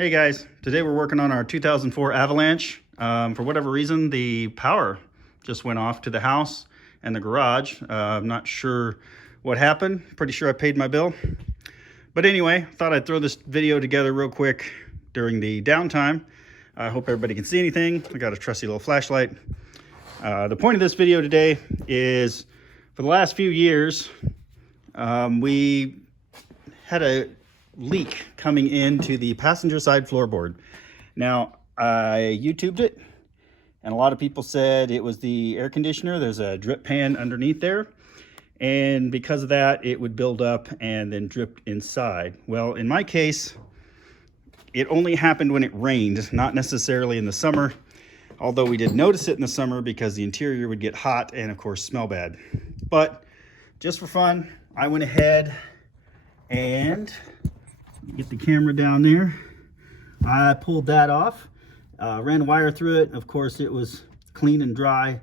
Hey guys, today we're working on our 2004 Avalanche. For whatever reason, the power just went off to the house and the garage. I'm not sure what happened. Pretty sure I paid my bill. But anyway, thought I'd throw this video together real quick during the downtime. I hope everybody can see anything. I got a trusty little flashlight. The point of this video today is for the last few years, we had a leak coming into the passenger side floorboard. Now, I YouTubed it, and a lot of people said it was the air conditioner. There's a drip pan underneath there, and because of that, it would build up and then drip inside. Well, in my case, it only happened when it rained, not necessarily in the summer, although we did notice it in the summer because the interior would get hot and, of course, smell bad. But just for fun, I went ahead and get the camera down there. I pulled that off, ran wire through it. Of course, it was clean and dry,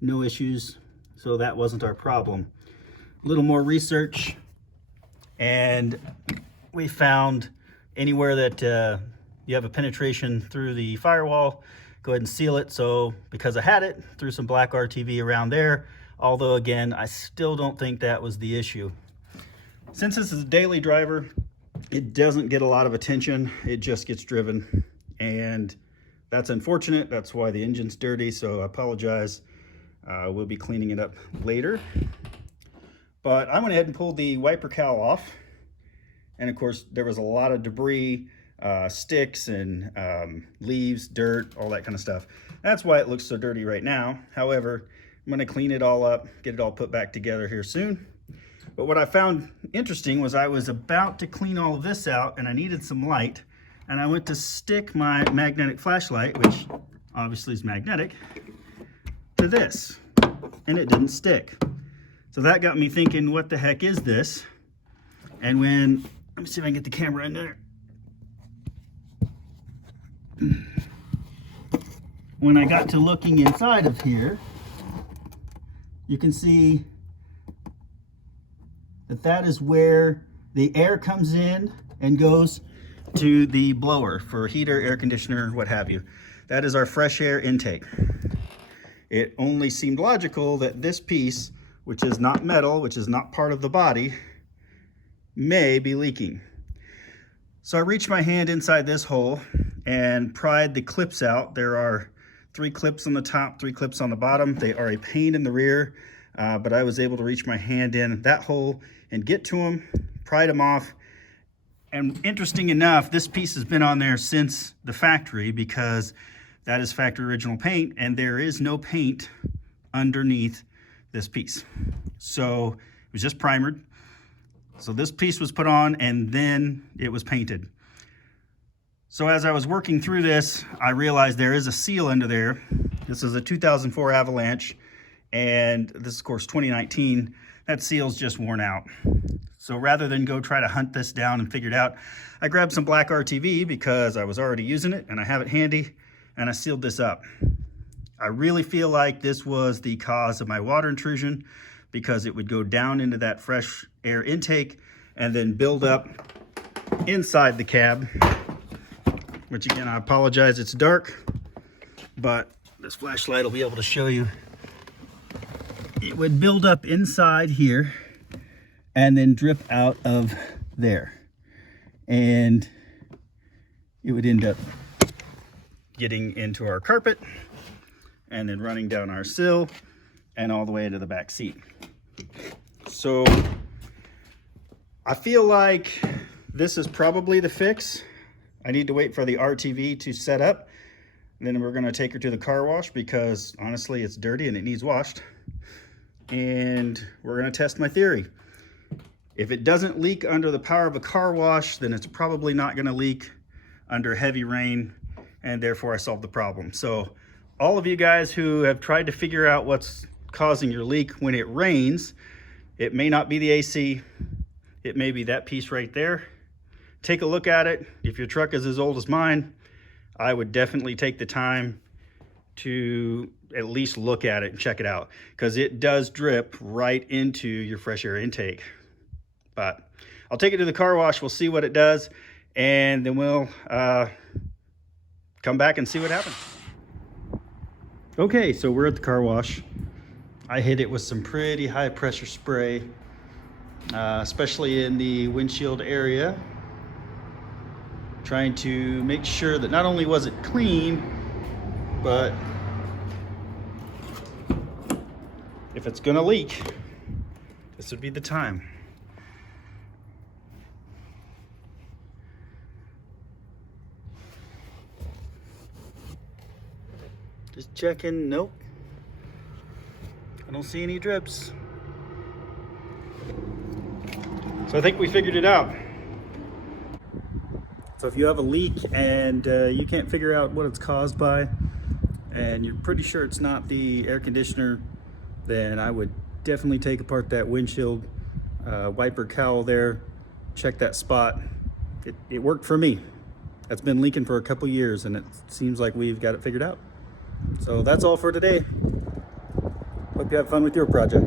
no issues, so that wasn't our problem. A little more research, and we found anywhere that you have a penetration through the firewall, go ahead and seal it. So because I had it, threw some black RTV around there, although again, I still don't think that was the issue. Since this is a daily driver, it doesn't get a lot of attention. It just gets driven, and that's unfortunate. That's why the engine's dirty, so I apologize. We'll be cleaning it up later. But I went ahead and pulled the wiper cowl off, and of course there was a lot of debris, sticks and leaves, dirt, all that kind of stuff. That's why it looks so dirty right now. However, I'm going to clean it all up, get it all put back together here soon. But what I found interesting was I was about to clean all of this out, and I needed some light, and I went to stick my magnetic flashlight, which obviously is magnetic, to this, and it didn't stick. So that got me thinking, what the heck is this? And when, let me see if I can get the camera in there. When I got to looking inside of here, you can see that is where the air comes in and goes to the blower for heater, air conditioner, what have you. That is our fresh air intake. It only seemed logical that this piece, which is not metal, which is not part of the body, may be leaking. So I reached my hand inside this hole and pried the clips out. There are 3 clips on the top, 3 clips on the bottom. They are a pain in the rear, but I was able to reach my hand in that hole and get to them, pried them off. And interesting enough, this piece has been on there since the factory because that is factory original paint, and there is no paint underneath this piece. So it was just primered. So this piece was put on and then it was painted. So as I was working through this, I realized there is a seal under there. This is a 2004 Avalanche, and this is, of course, 2019. That seal's just worn out. So rather than go try to hunt this down and figure it out, I grabbed some black RTV because I was already using it and I have it handy, and I sealed this up. I really feel like this was the cause of my water intrusion because it would go down into that fresh air intake and then build up inside the cab, which again, I apologize, it's dark, but this flashlight will be able to show you. It would build up inside here and then drip out of there. And it would end up getting into our carpet and then running down our sill and all the way into the back seat. So I feel like this is probably the fix. I need to wait for the RTV to set up. And then we're gonna take her to the car wash because honestly, it's dirty and it needs washed. And we're gonna test my theory. If it doesn't leak under the power of a car wash, then it's probably not gonna leak under heavy rain, and therefore I solved the problem. So all of you guys who have tried to figure out what's causing your leak when it rains, it may not be the AC, it may be that piece right there. Take a look at it. If your truck is as old as mine, I would definitely take the time to at least look at it and check it out, because it does drip right into your fresh air intake. But I'll take it to the car wash, we'll see what it does, and then we'll come back and see what happens. Okay, so we're at the car wash. I hit it with some pretty high pressure spray, especially in the windshield area, trying to make sure that not only was it clean, but if it's gonna leak, this would be the time. Just checking, nope. I don't see any drips. So I think we figured it out. So if you have a leak and you can't figure out what it's caused by, and you're pretty sure it's not the air conditioner, then I would definitely take apart that windshield wiper cowl there, check that spot. It worked for me. That's been leaking for a couple years, and it seems like we've got it figured out. So that's all for today. Hope you have fun with your project.